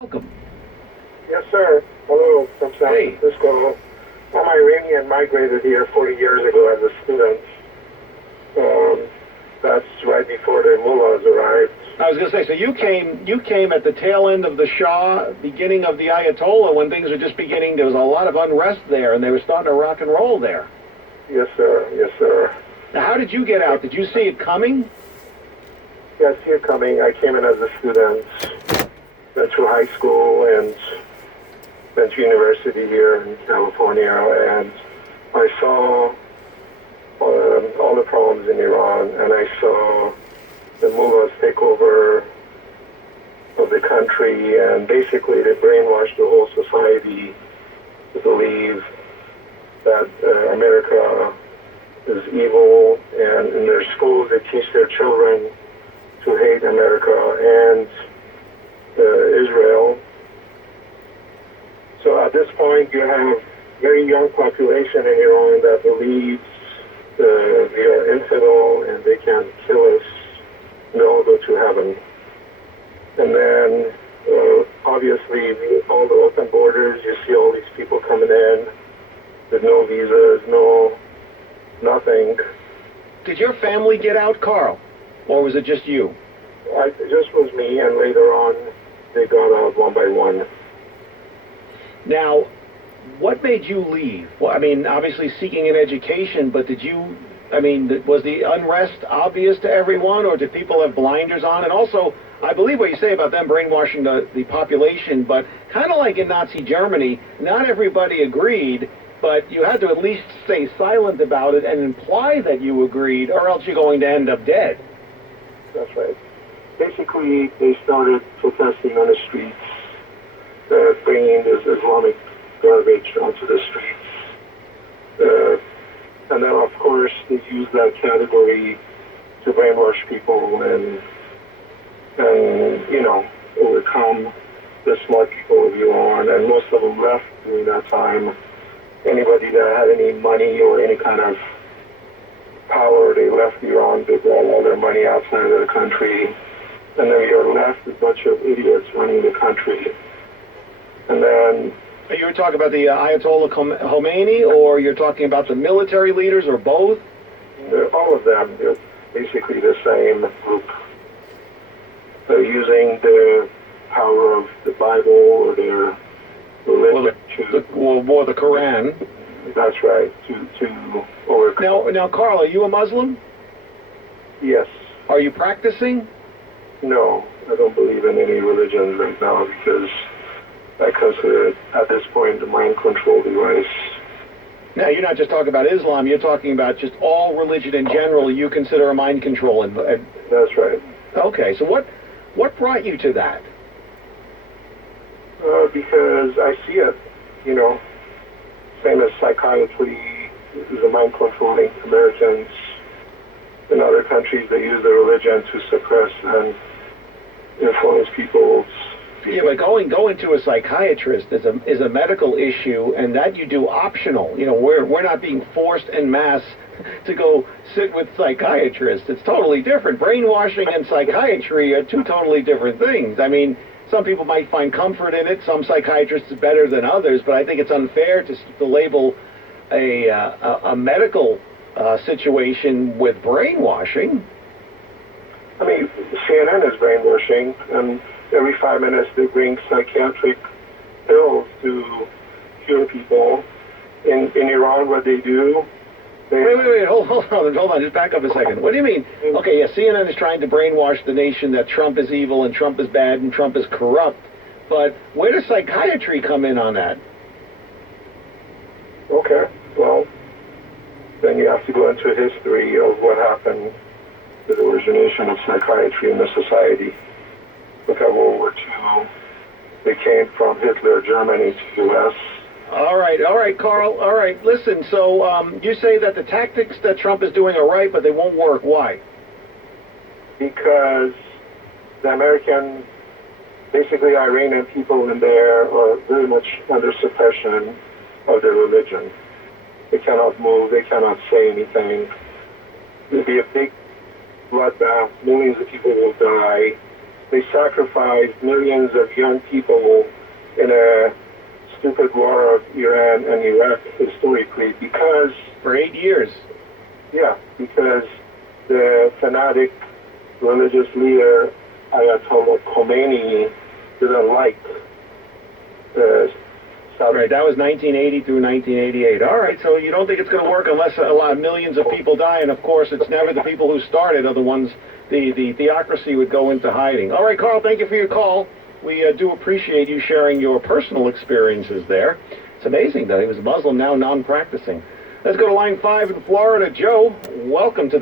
Welcome. Yes, sir. Hello, from San Hey. Francisco. I'm Iranian, migrated here 40 years ago as a student. That's right before the mullahs arrived. I was going to say, so you came at the tail end of the Shah, beginning of the Ayatollah, when things were just beginning. There was a lot of unrest there, and they were starting to rock and roll there. Yes, sir. Yes, sir. Now, how did you get out? Did you see it coming? Yes, here coming. I came in as a student, went to high school and went to university here in California, and I saw all the problems in Iran, and I saw the mullahs take over of the country, and basically they brainwashed the whole society to believe that America is evil, and in their schools they teach their children to hate America and Israel. So at this point you have a very young population in Iran that believes we are infidel and they can kill us and they'll go to heaven. And then obviously all the open borders, you see all these people coming in with no visas, no nothing. Did your family get out, Carl? Or was it just you? It just was me, and later on they got out one by one. Now, what made you leave? Well, I mean, obviously seeking an education, but was the unrest obvious to everyone, or did people have blinders on? And also, I believe what you say about them brainwashing the population, but kind of like in Nazi Germany, not everybody agreed, but you had to at least stay silent about it and imply that you agreed, or else you're going to end up dead. That's right. Basically, they started protesting on the streets, bringing this Islamic garbage onto the streets. And then, of course, they used that category to brainwash people and overcome the smart people of Iran. And most of them left during that time. Anybody that had any money or any kind of power, they left Iran. They brought all their money outside of the country. And then we are left with a bunch of idiots running the country. And then... You were talking about the Ayatollah Khomeini, or you're talking about the military leaders, or both? All of them. They're basically the same group. They're using the power of the Bible or their religion or the Quran. That's right, to overcome. Now, Carl, are you a Muslim? Yes. Are you practicing? No, I don't believe in any religion right now because I consider it, at this point, a mind control device. Now, you're not just talking about Islam, you're talking about just all religion in general you consider a mind control. That's right. Okay, so what brought you to that? Because I see it, same as psychiatry is a mind controlling Americans. In other countries, they use their religion to suppress and influence people's... Yeah, but going to a psychiatrist is a medical issue, and that you do optional. We're not being forced en masse to go sit with psychiatrists. It's totally different. Brainwashing and psychiatry are two totally different things. I mean, some people might find comfort in it. Some psychiatrists are better than others, but I think it's unfair to label a medical situation with brainwashing. I mean, CNN is brainwashing, and every 5 minutes they bring psychiatric pills to cure people. In Iran, what they do... Wait, hold on, just back up a second. What do you mean? Okay, yeah, CNN is trying to brainwash the nation that Trump is evil and Trump is bad and Trump is corrupt, but where does psychiatry come in on that? Okay, well, then you have to go into history of what happened with the origination of psychiatry in the society. Look at World War II. They came from Hitler, Germany to the U.S. All right, Carl. All right, listen, so you say that the tactics that Trump is doing are right, but they won't work. Why? Because the American, basically Iranian people in there are very much under suppression of their religion. They cannot move, they cannot say anything. There'll be a big bloodbath, millions of people will die. they sacrificed millions of young people in a stupid war of Iran and Iraq historically because, For 8 years. yeah, because the fanatic religious leader Ayatollah Khomeini didn't like the Saudi. Right, that was 1980 through 1988. All right, so you don't think it's going to work unless a lot of millions of people die, and of course it's never the people who started are the ones, the theocracy would go into hiding. All right, Carl, thank you for your call. We do appreciate you sharing your personal experiences there. It's amazing that he was Muslim, now non-practicing. Let's go to line 5 in Florida. Joe, welcome to the